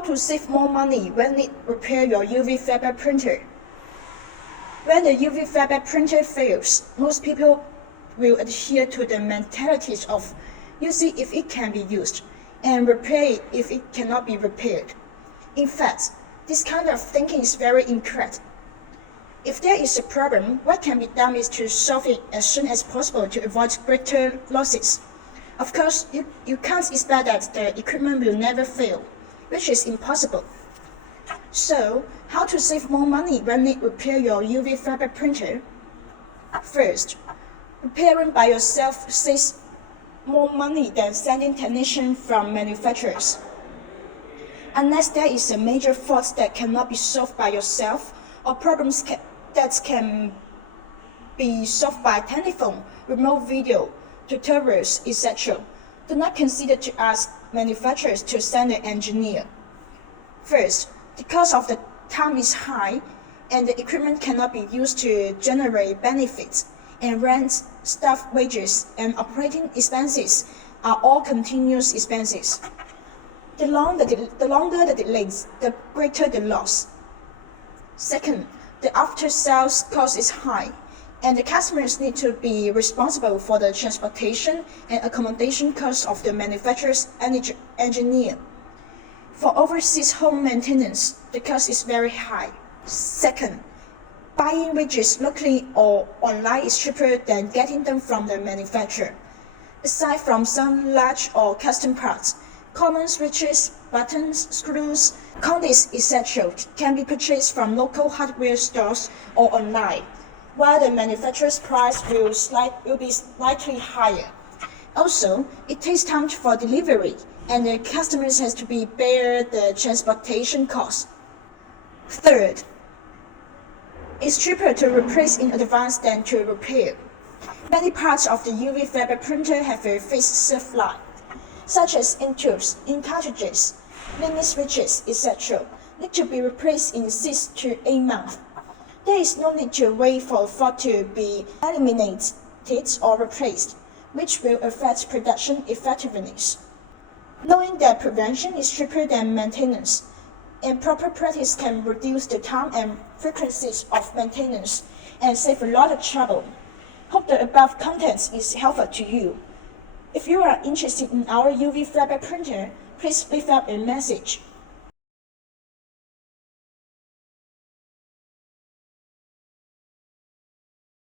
How to save more money when you repair your UV flatbed printer? When the UV flatbed printer fails, most people will adhere to the mentalities of use it if it can be used and repair it if it cannot be repaired. In fact, this kind of thinking is very incorrect. If there is a problem, what can be done is to solve it as soon as possible to avoid greater losses. Of course, you can't expect that the equipment will never fail, which is impossible. So, how to save more money when you repair your UV flatbed printer? First, repairing by yourself saves more money than sending technicians from manufacturers. Unless there is a major fault that cannot be solved by yourself, or problems that can be solved by telephone, remote video, tutorials, etc., do not consider to ask manufacturers to send an engineer. First, the cost of the time is high, and the equipment cannot be used to generate benefits, and rent, staff wages, and operating expenses are all continuous expenses. The longer the delays, the greater the loss. Second, the after-sales cost is high, and the customers need to be responsible for the transportation and accommodation costs of the manufacturer's engineer. For overseas home maintenance, the cost is very high. Second, buying widgets locally or online is cheaper than getting them from the manufacturer. Aside from some large or custom parts, common switches, buttons, screws, conduits, etc. can be purchased from local hardware stores or online, while the manufacturer's price will be slightly higher. Also, it takes time for delivery, and the customers has to bear the transportation costs. Third, it's cheaper to replace in advance than to repair. Many parts of the UV flatbed printer have a fixed shelf life, such as ink tubes, ink cartridges, limit switches, etc., need to be replaced in 6 to 8 months. There is no need to wait for a fault to be eliminated or replaced, which will affect production effectiveness. Knowing that prevention is cheaper than maintenance, and proper practice can reduce the time and frequencies of maintenance and save a lot of trouble. Hope the above content is helpful to you. If you are interested in our UV flatbed printer, please leave up a message.